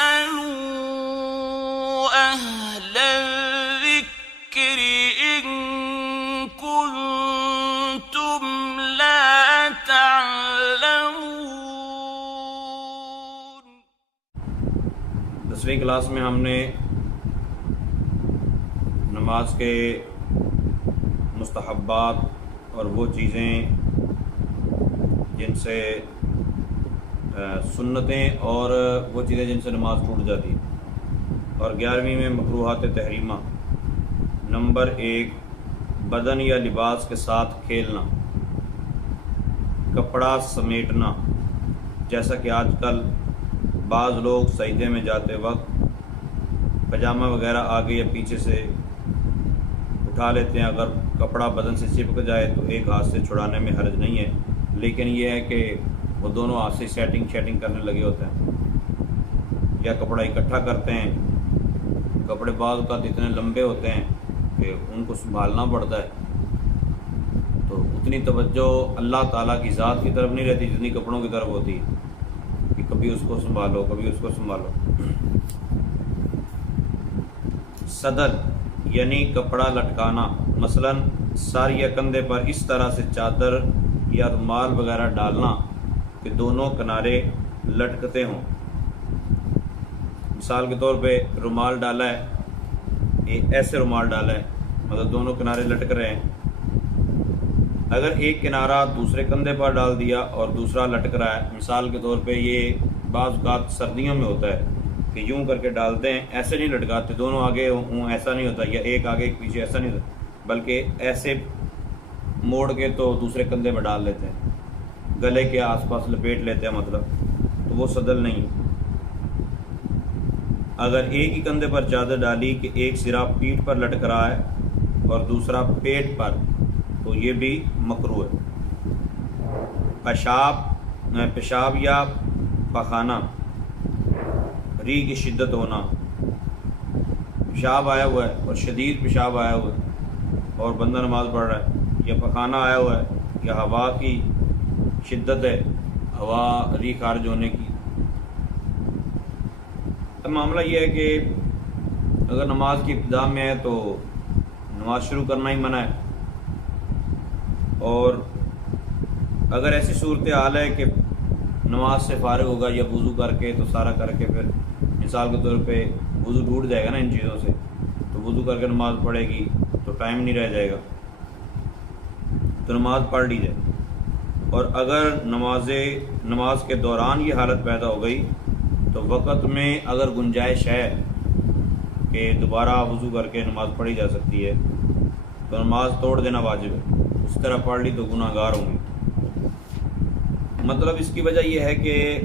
أهل الذكر إن كنتم لا تعلمون۔ 10ویں کلاس میں ہم نے نماز کے مستحبات اور وہ چیزیں جن سے سنتیں اور وہ چیزیں جن سے نماز ٹوٹ جاتی، اور 11ویں میں مکروہات تحریمہ۔ نمبر 1، بدن یا لباس کے ساتھ کھیلنا، کپڑا سمیٹنا، جیسا کہ آج کل بعض لوگ سجدے میں جاتے وقت پاجامہ وغیرہ آگے یا پیچھے سے اٹھا لیتے ہیں۔ اگر کپڑا بدن سے چپک جائے تو ایک ہاتھ سے چھڑانے میں حرج نہیں ہے، لیکن یہ ہے کہ وہ دونوں ہاتھ سے سیٹنگ کرنے لگے ہوتے ہیں یا کپڑا اکٹھا کرتے ہیں۔ کپڑے بعض اوقات اتنے لمبے ہوتے ہیں کہ ان کو سنبھالنا پڑتا ہے، تو اتنی توجہ اللہ تعالیٰ کی ذات کی طرف نہیں رہتی جتنی کپڑوں کی طرف ہوتی ہے کہ کبھی اس کو سنبھالو کبھی اس کو سنبھالو۔ صدر یعنی کپڑا لٹکانا، مثلا سر یا کندھے پر اس طرح سے چادر یا رومال وغیرہ ڈالنا کہ دونوں کنارے لٹکتے ہوں۔ مثال کے طور پہ رومال ڈالا ہے، ایسے رومال ڈالا ہے، مطلب دونوں کنارے لٹک رہے ہیں۔ اگر ایک کنارہ دوسرے کندھے پر ڈال دیا اور دوسرا لٹک رہا ہے، مثال کے طور پہ یہ بعض اوقات سردیوں میں ہوتا ہے کہ یوں کر کے ڈالتے ہیں، ایسے نہیں لٹکاتے دونوں آگے ہوں، ایسا نہیں ہوتا، یا ایک آگے ایک پیچھے، ایسا نہیں ہوتا، بلکہ ایسے موڑ کے تو دوسرے کندھے میں ڈال لیتے ہیں، گلے کے آس پاس لپیٹ لیتے ہیں، مطلب تو وہ صدل نہیں۔ اگر ایک ہی کندھے پر چادر ڈالی کہ ایک سرا پیٹھ پر لٹک رہا ہے اور دوسرا پیٹ پر، تو یہ بھی مکروہ ہے۔ پیشاب یا پخانہ، ری کی شدت ہونا، پیشاب آیا ہوا ہے اور شدید پیشاب آیا ہوا ہے اور بندہ نماز پڑھ رہا ہے، یا پخانہ آیا ہوا ہے، یا ہوا کی شدت ہے، ہوا ری خارج ہونے کی۔ اب معاملہ یہ ہے کہ اگر نماز کی ابتدا میں ہے تو نماز شروع کرنا ہی منع ہے، اور اگر ایسی صورتحال ہے کہ نماز سے فارغ ہوگا یا وضو کر کے تو سارا کر کے، پھر مثال کے طور پہ وضو ٹوٹ جائے گا نا ان چیزوں سے، تو وضو کر کے نماز پڑھے گی تو ٹائم نہیں رہ جائے گا، تو نماز پڑھ لی جائے۔ اور اگر نماز کے دوران یہ حالت پیدا ہو گئی تو وقت میں اگر گنجائش ہے کہ دوبارہ وضو کر کے نماز پڑھی جا سکتی ہے تو نماز توڑ دینا واجب ہے، اس طرح پڑھ لی تو گناہ گار ہوں گے۔ مطلب اس کی وجہ یہ ہے کہ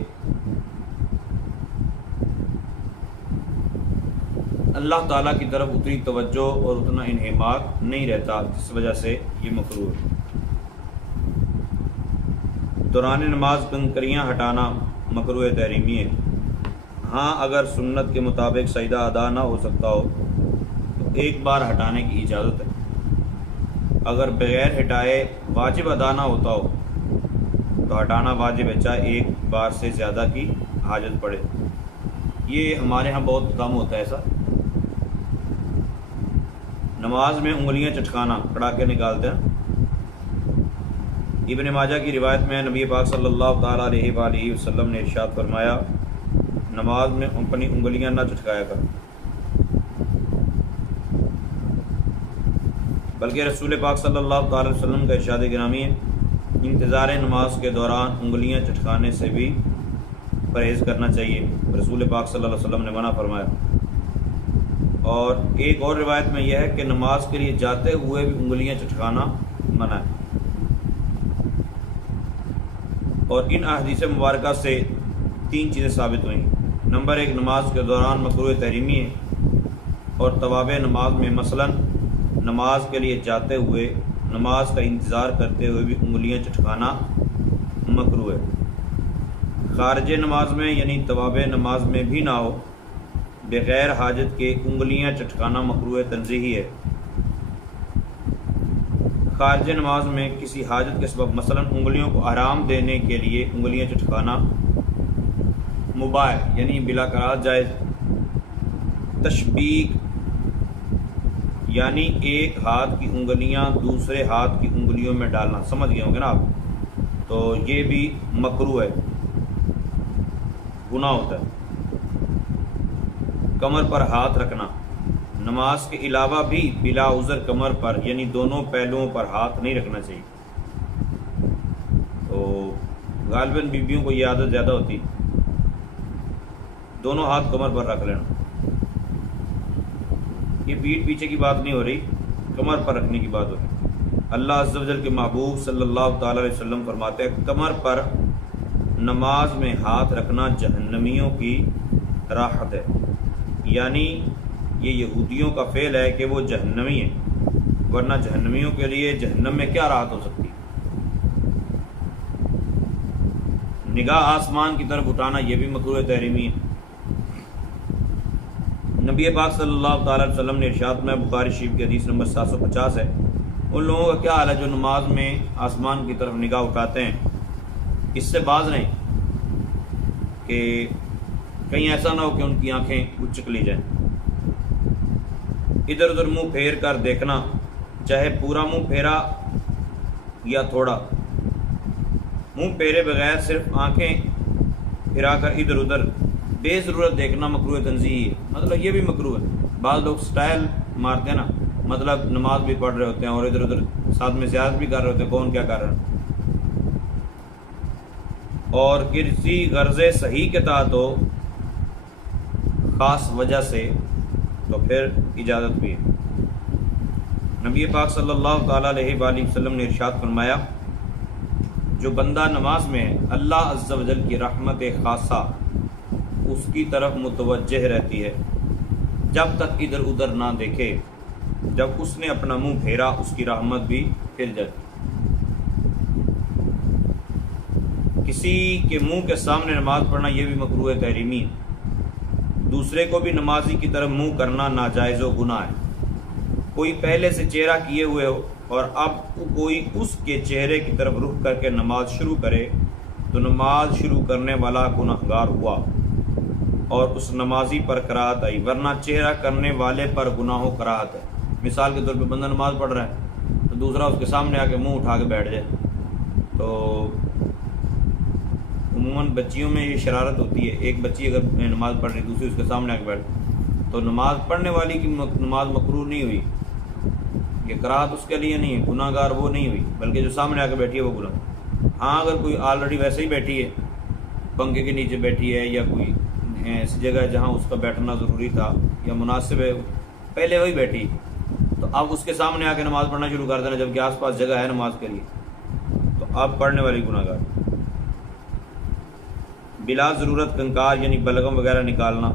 اللہ تعالیٰ کی طرف اتنی توجہ اور اتنا انہماک نہیں رہتا، جس وجہ سے یہ مکروہ ہے۔ دوران نماز کنکریاں ہٹانا مکروہ تحریمی ہے۔ ہاں اگر سنت کے مطابق سجدہ ادا نہ ہو سکتا ہو تو ایک بار ہٹانے کی اجازت ہے۔ اگر بغیر ہٹائے واجب ادا نہ ہوتا ہو تو ہٹانا واجب ہے، چاہے ایک بار سے زیادہ کی حاجت پڑے۔ یہ ہمارے ہاں بہت کم ہوتا ہے ایسا۔ نماز میں انگلیاں چٹکانا، کڑاکے نکالتے ہیں۔ ابن ماجہ کی روایت میں نبی پاک صلی اللہ تعالیٰ علیہ وآلہ وسلم نے ارشاد فرمایا، نماز میں اپنی انگلیاں نہ چٹکایا کر، بلکہ رسول پاک صلی اللہ تعالی وسلم کا ارشاد گرامی ہے، انتظار نماز کے دوران انگلیاں چٹکانے سے بھی پرہیز کرنا چاہیے، رسول پاک صلی اللہ علیہ وسلم نے منع فرمایا۔ اور ایک اور روایت میں یہ ہے کہ نماز کے لیے جاتے ہوئے بھی انگلیاں چٹکانا منع ہے۔ اور ان احادیث مبارکہ سے 3 چیزیں ثابت ہوئیں۔ نمبر 1، نماز کے دوران مکروہ تحریمی ہے، اور طواب نماز میں مثلا نماز کے لیے جاتے ہوئے، نماز کا انتظار کرتے ہوئے بھی انگلیاں چٹکانا مکروہ ہے۔ خارج نماز میں یعنی طواب نماز میں بھی نہ ہو، بغیر حاجت کے انگلیاں چٹکانا مکروہ تنزیہی ہے۔ خارج نماز میں کسی حاجت کے سبب مثلا انگلیوں کو آرام دینے کے لیے انگلیاں چٹکانا مباح یعنی بلا کراہت جائز، تشبیک یعنی ایک ہاتھ کی انگلیاں دوسرے ہاتھ کی انگلیوں میں ڈالنا، سمجھ گئے ہوں گے نا آپ، تو یہ بھی مکروہ ہے، گناہ ہوتا ہے۔ کمر پر ہاتھ رکھنا، نماز کے علاوہ بھی بلا عذر کمر پر یعنی دونوں پہلوؤں پر ہاتھ نہیں رکھنا چاہیے۔ تو غالباً بیویوں کو یہ عادت زیادہ ہوتی، دونوں ہاتھ کمر پر رکھ لینا۔ یہ پیٹھ پیچھے کی بات نہیں ہو رہی، کمر پر رکھنے کی بات ہو رہی۔ اللہ عز و جل کے محبوب صلی اللہ تعالی علیہ وسلم فرماتے ہیں کمر پر نماز میں ہاتھ رکھنا جہنمیوں کی راحت ہے، یعنی یہ یہودیوں کا فعل ہے کہ وہ جہنمی ہیں، ورنہ جہنمیوں کے لیے جہنم میں کیا راحت ہو سکتی۔ نگاہ آسمان کی طرف اٹھانا یہ بھی مکروہ تحریمی ہے۔ نبی پاک صلی اللہ تعالی علیہ وسلم نے ارشاد میں، بخاری شریف کی حدیث نمبر 750 ہے، ان لوگوں کا کیا حال ہے جو نماز میں آسمان کی طرف نگاہ اٹھاتے ہیں، اس سے باز رہیں کہ کہیں ایسا نہ ہو کہ ان کی آنکھیں اچک لی جائیں۔ ادھر ادھر منہ پھیر کر دیکھنا، چاہے پورا منہ پھیرا یا تھوڑا، منہ پھیرے بغیر صرف آنکھیں پھرا کر ادھر ادھر بے ضرورت دیکھنا مکروہ تنزیہی ہے، مطلب یہ بھی مکروہ ہے۔ بعض لوگ سٹائل مارتے ہیں نا، مطلب نماز بھی پڑھ رہے ہوتے ہیں اور ادھر ادھر ساتھ میں زیارت بھی کر رہے ہوتے ہیں، کون کیا کر رہا ہے۔ اور کسی غرض صحیح کے تحت ہو خاص وجہ سے تو پھر اجازت بھی ہے۔ نبی پاک صلی اللہ تعالیٰ علیہ وآلہ وسلم نے ارشاد فرمایا جو بندہ نماز میں اللہ عز و جل کی رحمت خاصہ اس کی طرف متوجہ رہتی ہے جب تک ادھر ادھر نہ دیکھے، جب اس نے اپنا منہ پھیرا اس کی رحمت بھی پھر جاتی۔ کسی کے منہ کے سامنے نماز پڑھنا یہ بھی مکروہ تحریمی ہے۔ دوسرے کو بھی نمازی کی طرف منہ کرنا ناجائز و گناہ ہے۔ کوئی پہلے سے چہرہ کیے ہوئے ہو اور اب کوئی اس کے چہرے کی طرف رخ کر کے نماز شروع کرے تو نماز شروع کرنے والا گناہگار ہوا اور اس نمازی پر کراہت آئی، ورنہ چہرہ کرنے والے پر گناہ و کراہت ہے۔ مثال کے طور پہ بندہ نماز پڑھ رہا ہے تو دوسرا اس کے سامنے آ کے منہ اٹھا کے بیٹھ جائے، تو عموماً بچیوں میں یہ شرارت ہوتی ہے، ایک بچی اگر نماز پڑھ رہی دوسری اس کے سامنے آ کے بیٹھ، تو نماز پڑھنے والی کی نماز مکروہ نہیں ہوئی، یہ کراہت اس کے لیے نہیں ہے، گناہ گار وہ نہیں ہوئی، بلکہ جو سامنے آ کے بیٹھی ہے وہ گناہ۔ ہاں اگر کوئی آلریڈی ویسے ہی بیٹھی ہے، پنکھے کے نیچے بیٹھی ہے یا کوئی ایسی جگہ ہے جہاں اس کا بیٹھنا ضروری تھا یا مناسب ہے، پہلے وہی بیٹھی، تو اب اس کے سامنے آ کے نماز پڑھنا شروع کر دینا جبکہ آس پاس جگہ ہے نماز کے لیے، تو اب پڑھنے والی گناہ گار۔ بلا ضرورت کنکار یعنی بلغم وغیرہ نکالنا،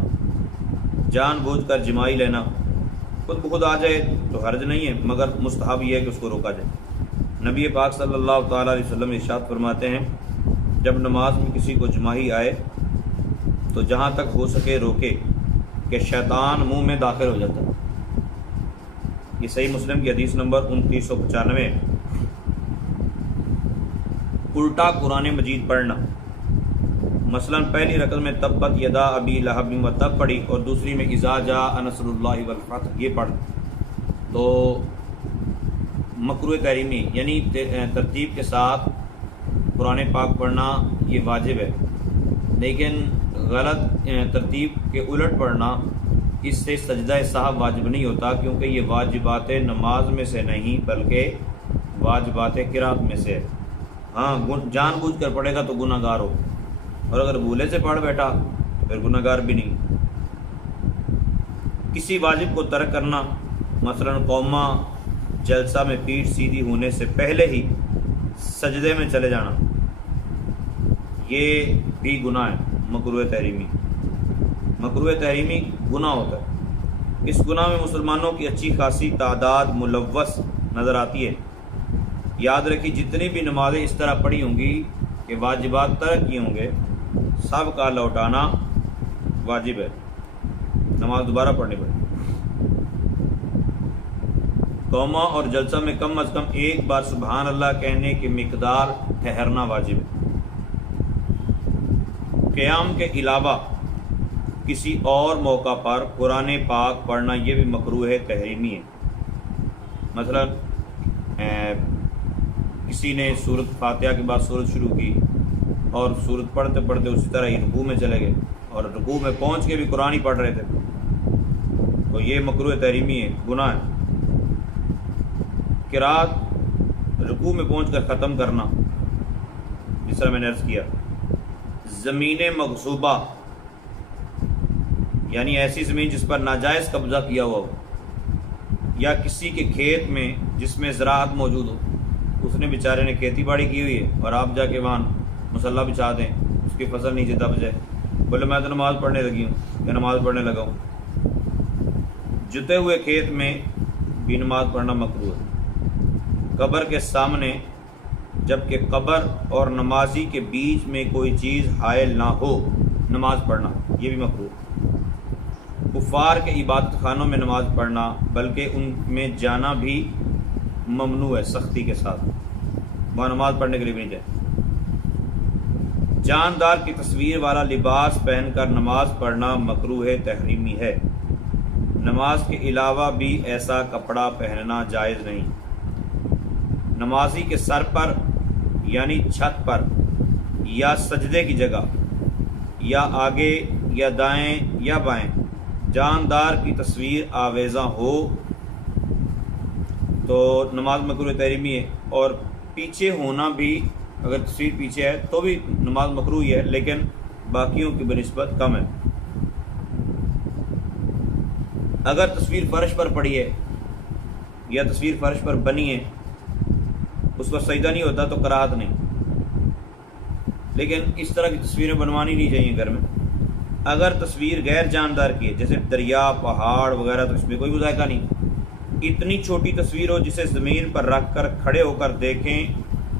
جان بوجھ کر جمائی لینا، خود بخود آ جائے تو حرج نہیں ہے، مگر مستحب یہ ہے کہ اس کو روکا جائے۔ نبی پاک صلی اللہ تعالیٰ علیہ وسلم ارشاد فرماتے ہیں جب نماز میں کسی کو جمائی آئے تو جہاں تک ہو سکے روکے کہ شیطان منہ میں داخل ہو جاتا ہے۔ یہ صحیح مسلم کی حدیث نمبر 2995 ہے۔ الٹا قرآن مجید پڑھنا، مثلا پہلی رکعت میں تبت یدا ابی لہب و تب پڑھی اور دوسری میں اذا جاء نصر اللہ والفتح یہ پڑھ، تو مکروہ تحریمی یعنی ترتیب کے ساتھ قرآن پاک پڑھنا یہ واجب ہے، لیکن غلط ترتیب کے الٹ پڑھنا اس سے سجدہ سہو واجب نہیں ہوتا، کیونکہ یہ واجبات نماز میں سے نہیں بلکہ واجبات قرات میں سے ہے۔ ہاں جان بوجھ کر پڑھے گا تو گناہ گار ہو، اور اگر بھولے سے پڑھ بیٹھا تو پھر گناہ گار بھی نہیں۔ کسی واجب کو ترک کرنا، مثلا قومہ جلسہ میں پیٹھ سیدھی ہونے سے پہلے ہی سجدے میں چلے جانا، یہ بھی گناہ ہے، مکروہ تحریمی۔ مکروہ تحریمی گناہ ہوتا ہے، اس گناہ میں مسلمانوں کی اچھی خاصی تعداد ملوث نظر آتی ہے۔ یاد رکھیے جتنی بھی نمازیں اس طرح پڑھی ہوں گی کہ واجبات ترک کیے ہوں گے، سب کا لوٹانا واجب ہے، نماز دوبارہ پڑھنی پڑے۔ قومہ اور جلسہ میں کم از کم ایک بار سبحان اللہ کہنے کی مقدار ٹھہرنا واجب ہے۔ قیام کے علاوہ کسی اور موقع پر قرآن پاک پڑھنا یہ بھی مکروہ تحریمی ہے۔ مثلا کسی نے سورۃ فاتحہ کے بعد سورت شروع کی اور سورت پڑھتے پڑھتے اسی طرح ہی رکوع میں چلے گئے اور رکوع میں پہنچ کے بھی قرآن ہی پڑھ رہے تھے، تو یہ مکروہ تحریمی ہے، گناہ ہے۔ قرات رکوع میں پہنچ کر ختم کرنا، جس طرح میں نے عرض کیا۔ زمین مغصوبہ یعنی ایسی زمین جس پر ناجائز قبضہ کیا ہوا ہو، یا کسی کے کھیت میں جس میں زراعت موجود ہو، اس نے بیچارے نے کھیتی باڑی کی ہوئی ہے اور آپ جا کے وہاں مسلح بچھا دیں، اس کی فصل نیچے دب جائے، بولے میں تو نماز پڑھنے لگی ہوں یا نماز پڑھنے لگا ہوں۔ جتے ہوئے کھیت میں بھی نماز پڑھنا مکروہ ہے۔ قبر کے سامنے جبکہ قبر اور نمازی کے بیچ میں کوئی چیز حائل نہ ہو نماز پڑھنا یہ بھی مکروہ ہے۔ کفار کے عبادت خانوں میں نماز پڑھنا بلکہ ان میں جانا بھی ممنوع ہے، سختی کے ساتھ، وہاں نماز پڑھنے کے لیے بھی نہیں جائے۔ جاندار کی تصویر والا لباس پہن کر نماز پڑھنا مکروہ تحریمی ہے۔ نماز کے علاوہ بھی ایسا کپڑا پہننا جائز نہیں۔ نمازی کے سر پر یعنی چھت پر یا سجدے کی جگہ یا آگے یا دائیں یا بائیں جاندار کی تصویر آویزاں ہو تو نماز مکروہ تحریمی ہے، اور پیچھے ہونا بھی، اگر تصویر پیچھے ہے تو بھی نماز مکروہ ہے، لیکن باقیوں کی بنسبت کم ہے۔ اگر تصویر فرش پر پڑی ہے یا تصویر فرش پر بنی ہے، اس پر سجدہ نہیں ہوتا تو کراہت نہیں، لیکن اس طرح کی تصویریں بنوانی نہیں چاہیے گھر میں۔ اگر تصویر غیر جاندار کی ہے جیسے دریا، پہاڑ وغیرہ، تو اس میں کوئی مذائقہ نہیں۔ اتنی چھوٹی تصویر ہو جسے زمین پر رکھ کر کھڑے ہو کر دیکھیں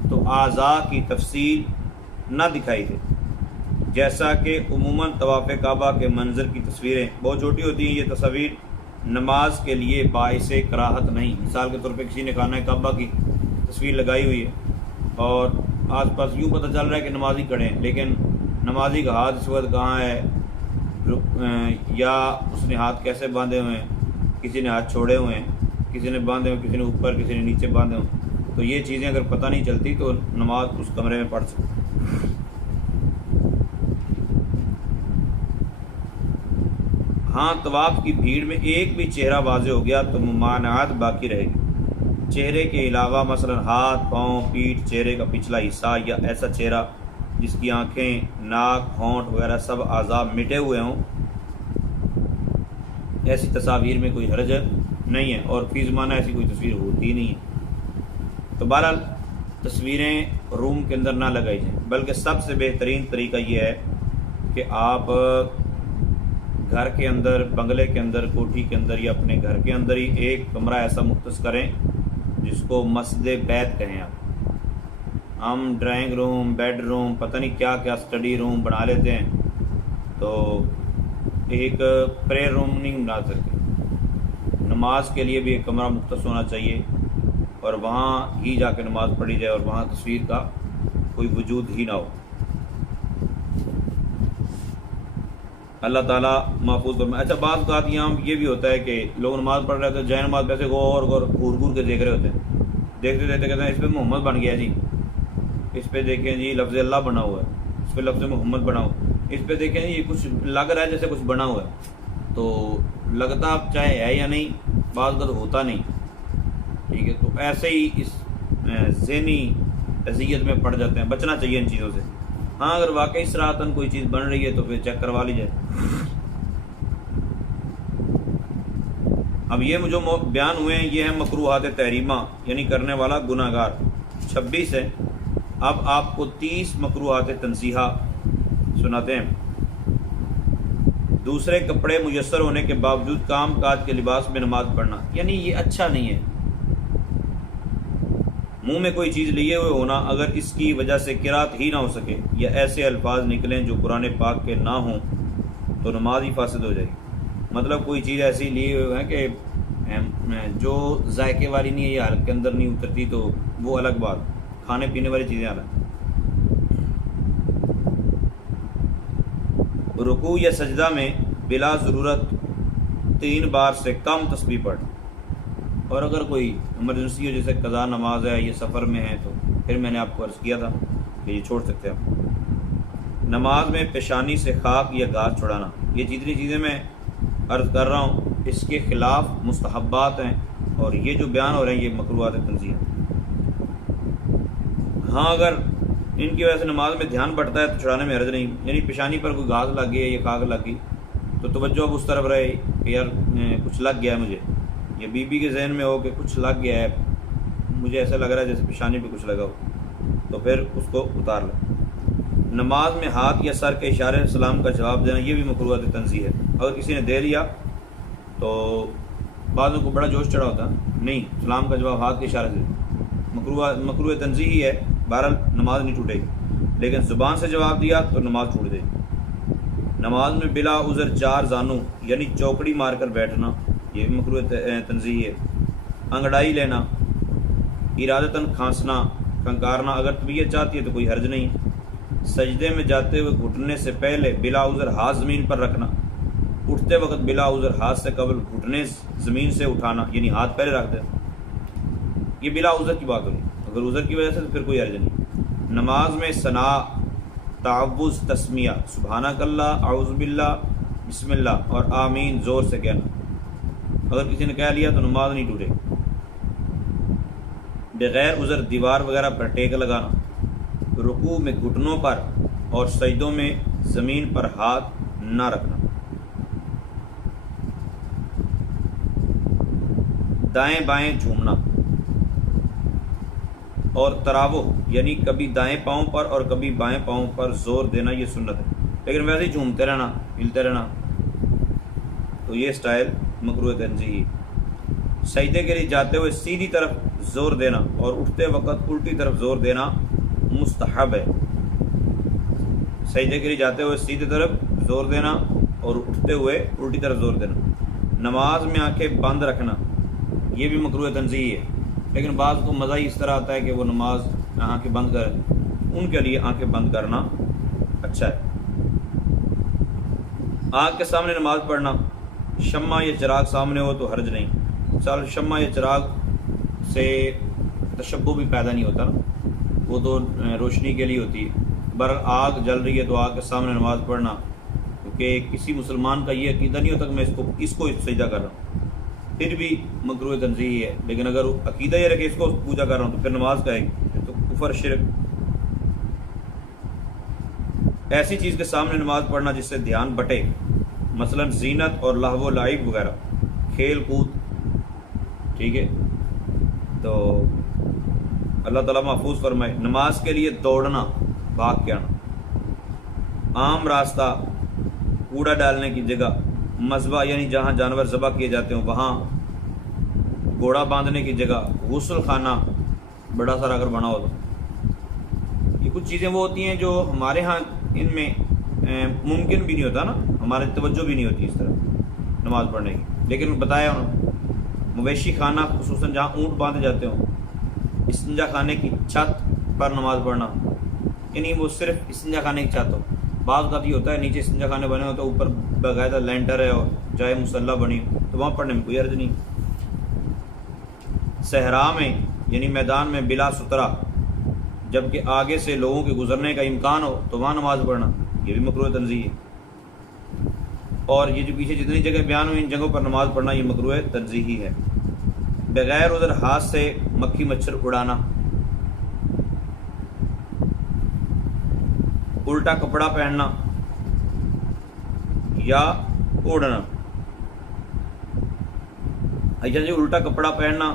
تو اعضاء کی تفصیل نہ دکھائی دے، جیسا کہ عموماً طواف کعبہ کے منظر کی تصویریں بہت چھوٹی ہوتی ہیں۔ یہ تصاویر نماز کے لیے باعث کراہت نہیں۔ مثال کے طور پہ کسی نے خانہ کعبہ کی تصویر لگائی ہوئی ہے اور آس پاس یوں پتہ چل رہا ہے کہ نمازی کھڑے ہیں، لیکن نمازی کا ہاتھ اس وقت کہاں ہے، یا اس نے ہاتھ کیسے باندھے ہوئے ہیں، کسی نے ہاتھ چھوڑے ہوئے ہیں، کسی نے باندھے ہوئے، کسی نے اوپر، کسی نے نیچے باندھے ہوئے، تو یہ چیزیں اگر پتہ نہیں چلتی تو نماز اس کمرے میں پڑھ سکتے۔ ہاں، طواف کی بھیڑ میں ایک بھی چہرہ واضح ہو گیا تو ممانعت باقی رہے گی۔ چہرے کے علاوہ مثلا ہاتھ، پاؤں، پیٹھ، چہرے کا پچھلا حصہ یا ایسا چہرہ جس کی آنکھیں، ناک، ہونٹ وغیرہ سب اعضاء مٹے ہوئے ہوں، ایسی تصاویر میں کوئی حرج نہیں ہے، اور فی زمانہ ایسی کوئی تصویر ہوتی نہیں ہے۔ تو بہرحال تصویریں روم کے اندر نہ لگائی جائیں، بلکہ سب سے بہترین طریقہ یہ ہے کہ آپ گھر کے اندر، بنگلے کے اندر، کوٹھی کے اندر یا اپنے گھر کے اندر ہی ایک کمرہ ایسا مختص کریں جس کو مسجد بیت کہیں۔ آپ ہم ڈرائنگ روم، بیڈ روم، پتہ نہیں کیا کیا اسٹڈی روم بنا لیتے ہیں، تو ایک پریئر روم نہیں بنا سکتے۔ نماز کے لیے بھی ایک کمرہ مختص ہونا چاہیے اور وہاں ہی جا کے نماز پڑھی جائے اور وہاں تصویر کا کوئی وجود ہی نہ ہو۔ اللہ تعالیٰ محفوظ فرمائے۔ اچھا، بعض اوقات یہاں یہ بھی ہوتا ہے کہ لوگ نماز پڑھ رہے ہوتے ہیں، جائے نماز پیسے غور گور کے دیکھ رہے ہوتے ہیں، دیکھتے دیکھتے کہتے ہیں اس پہ محمد بن گیا جی، اس پہ دیکھیں جی لفظ اللہ بنا ہوا ہے، اس پہ لفظ محمد بنا ہوا ہے، اس پہ دیکھیں جی یہ کچھ لگ رہا ہے جیسے کچھ بنا ہوا ہے، تو لگتا اب چاہے ہے یا نہیں، بعض اوقات ہوتا نہیں، ٹھیک ہے۔ تو ایسے ہی اس ذہنی اذیت میں پڑ جاتے ہیں، بچنا چاہیے ان چیزوں سے۔ ہاں، اگر واقعی صراحتاً کوئی چیز بن رہی ہے تو پھر چیک کروا لی جائے۔ اب یہ جو بیان ہوئے ہیں یہ ہیں مکروہات تحریمہ، یعنی کرنے والا گناہ گار، 26 ہے۔ اب آپ کو 30 مکروہات تنزیہہ سناتے ہیں۔ دوسرے کپڑے میسر ہونے کے باوجود کام کاج کے لباس میں نماز پڑھنا، یعنی یہ اچھا نہیں ہے۔ منہ میں کوئی چیز لیے ہوئے ہونا، اگر اس کی وجہ سے قرات ہی نہ ہو سکے یا ایسے الفاظ نکلیں جو قرآن پاک کے نہ ہوں تو نماز ہی فاسد ہو جائے گی۔ مطلب کوئی چیز ایسی لیے ہوئے ہیں کہ جو ذائقے والی نہیں ہے یا حلق کے اندر نہیں اترتی تو وہ الگ بات، کھانے پینے والی چیزیں الگ۔ رکوع یا سجدہ میں بلا ضرورت 3 بار سے کم تسبیح پڑھ. اور اگر کوئی ایمرجنسی ہو جیسے قضا نماز ہے یا سفر میں ہے تو پھر میں نے آپ کو عرض کیا تھا کہ یہ چھوڑ سکتے ہیں. نماز میں پیشانی سے خاک یا گھاس چھڑانا، یہ جتنی چیزیں میں عرض کر رہا ہوں اس کے خلاف مستحبات ہیں، اور یہ جو بیان ہو رہے ہیں یہ مکروہات تنزیہ ہیں. ہاں اگر ان کی وجہ سے نماز میں دھیان بٹتا ہے تو چھڑانے میں حرج نہیں. یعنی پیشانی پر کوئی گھاس لگ گئی ہے یا خاک لگ گئی تو توجہ اب اس طرف رہے کہ یار کچھ لگ گیا ہے مجھے، یا بی کے ذہن میں ہو کہ کچھ لگ گیا ہے، مجھے ایسا لگ رہا ہے جیسے پیشانی پہ کچھ لگا ہو، تو پھر اس کو اتار لیں. نماز میں ہاتھ یا سر کے اشارے سلام کا جواب دینا یہ بھی مکروہات تنزیہ ہے. اگر کسی نے دے لیا تو بعضوں کو بڑا جوش چڑھا ہوتا نہیں، سلام کا جواب ہاتھ کے اشارے سے مکروہ تنزیہ ہی ہے. بہرحال نماز نہیں ٹوٹے گی، لیکن زبان سے جواب دیا تو نماز ٹوٹ جائے گی. نماز میں بلا عذر 4 زانوں یعنی چوکڑی مار کر بیٹھنا یہ بھی مکروہ تنزیہ ہے. انگڑائی لینا، ارادتاً کھانسنا کھنکارنا اگر طبیعت چاہتی ہے تو کوئی حرج نہیں. سجدے میں جاتے ہوئے گھٹنے سے پہلے بلا عذر ہاتھ زمین پر رکھنا، اٹھتے وقت بلا عذر ہاتھ سے قبل گھٹنے زمین سے اٹھانا یعنی ہاتھ پہلے رکھ دینا. یہ بلا عذر کی بات ہوگی، اگر عذر کی وجہ سے تو پھر کوئی حرج نہیں. نماز میں ثناء، تعوذ، تسمیہ، سبحانک اللہ، اعوذ باللہ، بسم اللہ اور آمین زور سے کہنا، اگر کسی نے کہہ لیا تو نماز نہیں ٹوٹے. بغیر عذر دیوار وغیرہ پر ٹیک لگانا، رکوع میں گھٹنوں پر اور سجدوں میں زمین پر ہاتھ نہ رکھنا. دائیں بائیں جھومنا اور تراوح یعنی کبھی دائیں پاؤں پر اور کبھی بائیں پاؤں پر زور دینا یہ سنت ہے، لیکن ویسے ہی جھومتے رہنا، ہلتے رہنا تو یہ سٹائل مکروہ تنزیہ. سجدے کے لیے جاتے ہوئے سیدھی طرف زور دینا اور اٹھتے وقت الٹی طرف زور دینا مستحب ہے. سجدے کے لیے جاتے ہوئے سیدھی طرف زور دینا اور اٹھتے ہوئے الٹی طرف زور دینا. نماز میں آنکھیں بند رکھنا یہ بھی مکروہ تنزیہ ہے، لیکن بعض کو مزہ ہی اس طرح آتا ہے کہ وہ نماز آنکھیں بند کرے، ان کے لیے آنکھیں بند کرنا اچھا ہے. آنکھ کے سامنے نماز پڑھنا، شمع یا چراغ سامنے ہو تو حرج نہیں. مثال شمع یا چراغ سے تشبہ بھی پیدا نہیں ہوتا نا، وہ تو روشنی کے لیے ہوتی ہے. آگ جل رہی ہے تو آگ کے سامنے نماز پڑھنا، کیونکہ کسی مسلمان کا یہ عقیدہ نہیں ہوتا کہ میں اس کو سجدہ کر رہا ہوں، پھر بھی مکروہ تنزیہ ہے. لیکن اگر عقیدہ یہ رکھے اس کو پوجا کر رہا ہوں تو پھر نماز کہے گی تو کفر شرک. ایسی چیز کے سامنے نماز پڑھنا جس سے دھیان بٹے، مثلا زینت اور لہو و لعب وغیرہ، کھیل کود، ٹھیک ہے، تو اللہ تعالیٰ محفوظ فرمائے. نماز کے لیے دوڑنا، بھاگ کے آنا، عام راستہ، کوڑا ڈالنے کی جگہ، مذبح یعنی جہاں جانور ذبح کیے جاتے ہوں وہاں، گھوڑا باندھنے کی جگہ، غسل خانہ بڑا سارا اگر بنا ہو تو. یہ کچھ چیزیں وہ ہوتی ہیں جو ہمارے ہاں ان میں ممکن بھی نہیں ہوتا نا، ہمارے توجہ بھی نہیں ہوتی اس طرح نماز پڑھنے کی. لیکن بتایا انہوں مویشی خانہ خصوصاً جہاں اونٹ باندھے جاتے ہوں، استنجا خانے کی چھت پر نماز پڑھنا، یعنی وہ صرف استنجا خانے کی چھت ہو. بعض اوقات یہ ہوتا ہے نیچے استنجا خانے بنے ہو تو اوپر باقاعدہ لینٹر ہے اور جائے مصلی بنی ہو تو وہاں پڑھنے میں کوئی حرج نہیں. صحرا میں یعنی میدان میں بلا سترہ جبکہ آگے سے لوگوں کے گزرنے کا امکان ہو تو وہاں نماز پڑھنا یہ بھی مکروہ تنزیہ ہے. اور یہ جو پیچھے جتنی جگہ بیان ہوئی ان جگہوں پر نماز پڑھنا یہ مکروہ تنزیہ ہے. بغیر عذر ہاتھ سے مکھی مچھر اڑانا، الٹا کپڑا پہننا یا اوڑھنا. اچھا جی، الٹا کپڑا پہننا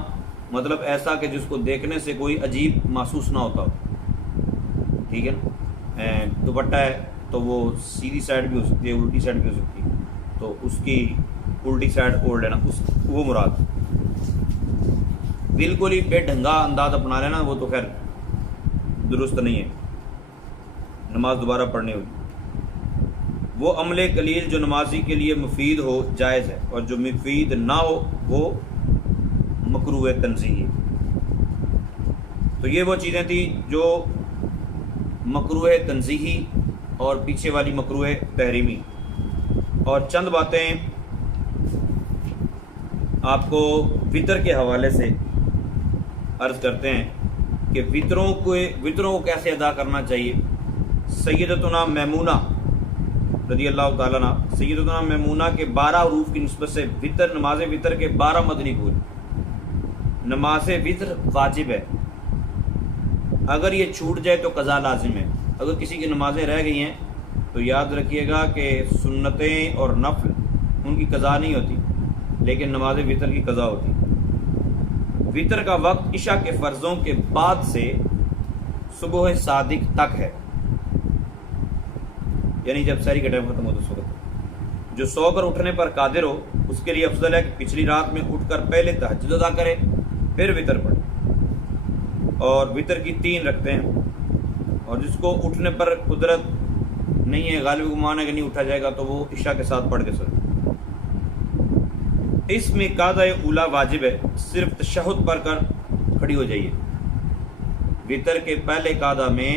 مطلب ایسا کہ جس کو دیکھنے سے کوئی عجیب محسوس نہ ہوتا ہو، ٹھیک ہے نا. دوپٹہ ہے تو وہ سیدھی سائڈ بھی ہو سکتی ہے، الٹی سائڈ بھی ہو سکتی ہے، تو اس کی الٹی سائڈ اوڑھ لینا وہ مراد. بالکل ہی بے ڈھنگا انداز اپنا لینا وہ تو خیر درست نہیں ہے، نماز دوبارہ پڑھنی ہوگی. وہ عمل قلیل جو نمازی کے لیے مفید ہو جائز ہے، اور جو مفید نہ ہو وہ مکروہ تنزیہ ہے. تو یہ وہ چیزیں تھیں جو مکروہ تنزیہی اور پیچھے والی مکروہ تحریمی. اور چند باتیں آپ کو وطر کے حوالے سے عرض کرتے ہیں کہ وطروں کو کیسے ادا کرنا چاہیے۔ سیدتنا میمونہ رضی اللہ تعالیٰ عنہ، سیدتنا میمونہ کے 12 حروف کی نسبت سے وطر، نماز وطر کے 12 مدنی پھول۔ نماز وطر واجب ہے، اگر یہ چھوٹ جائے تو قضا لازم ہے۔ اگر کسی کی نمازیں رہ گئی ہیں تو یاد رکھیے گا کہ سنتیں اور نفل ان کی قضا نہیں ہوتی، لیکن نماز وطر کی قضا ہوتی۔ وطر کا وقت عشاء کے فرضوں کے بعد سے صبح صادق تک ہے، یعنی جب سحری کا ٹائم ختم ہو تو اس وقت۔ جو سو کر اٹھنے پر قادر ہو اس کے لیے افضل ہے کہ پچھلی رات میں اٹھ کر پہلے تہجد ادا کرے، پھر وطر پڑھے، اور وطر کی 3 رکھتے ہیں۔ اور جس کو اٹھنے پر قدرت نہیں ہے، غالب گمان ہے کہ نہیں اٹھا جائے گا، تو وہ عشاء کے ساتھ پڑھ کے سوئے۔ اس میں قاعدہ اولا واجب ہے، صرف تشہد پڑھ کر کھڑی ہو جائیے۔ وطر کے پہلے قاعدہ میں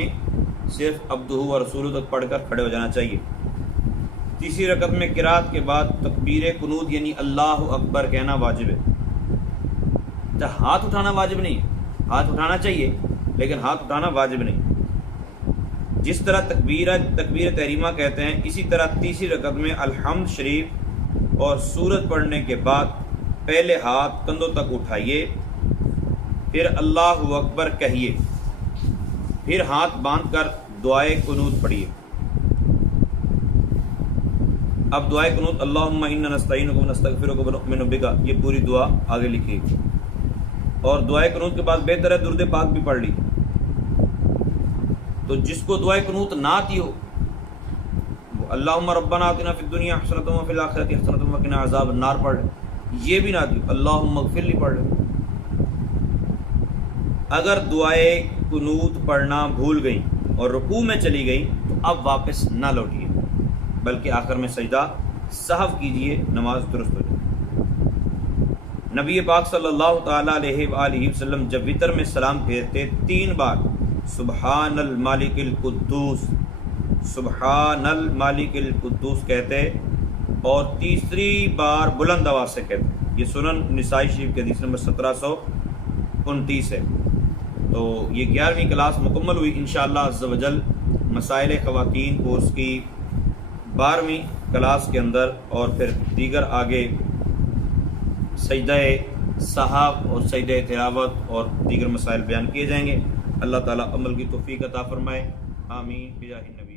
صرف عبدہ و رسولہ تک پڑھ کر کھڑے ہو جانا چاہیے۔ تیسری رکعت میں قرات کے بعد تکبیر قنوت یعنی اللہ اکبر کہنا واجب ہے۔ ہاتھ اٹھانا واجب نہیں ہے، ہاتھ اٹھانا چاہیے لیکن ہاتھ اٹھانا واجب نہیں۔ جس طرح تکبیر تحریمہ کہتے ہیں، اسی طرح تیسری رکعت میں الحمد شریف اور سورت پڑھنے کے بعد پہلے ہاتھ کندھوں تک اٹھائیے، پھر اللہ اکبر کہیے، پھر ہاتھ باندھ کر دعائے قنوت پڑھیے۔ اب دعائے قنوت اللہم انا نستعینک و نستغفرک و نؤمن بک، یہ پوری دعا آگے لکھی، اور دعائے قنوت کے بعد بہتر ہے درود پاک بھی پڑھ لی۔ تو جس کو دعائے قنوت نہ آتی ہو وہ اللہم ربنا آتنا فی الدنیا حسنۃ وفی الآخرۃ حسنۃ وقنا عذاب النار پڑھ لے، یہ بھی نہ آتی ہو اللہم اغفر لی پڑھ لے۔ اگر دعائے قنوت پڑھنا بھول گئی اور رکوع میں چلی گئی تو اب واپس نہ لوٹیے، بلکہ آخر میں سجدہ سہو کیجئے، نماز درست ہو جائے۔ نبی پاک صلی اللہ تعالیٰ علیہ وآلہ وسلم جب وطر میں سلام پھیرتے 3 بار سبحان المالک القدوس، سبحان المالک القدوس کہتے، اور تیسری بار بلند آواز سے کہتے۔ یہ سنن نسائی شریف کے حدیث نمبر 1729 ہے۔ تو یہ 11ویں کلاس مکمل ہوئی انشاءاللہ عز و جل مسائل خواتین کورس کی 12ویں کلاس کے اندر، اور پھر دیگر آگے سجدہ سہو اور سجدہ تلاوت اور دیگر مسائل بیان کیے جائیں گے۔ اللہ تعالیٰ عمل کی توفیق عطا فرمائے، آمین بجاہ النبی۔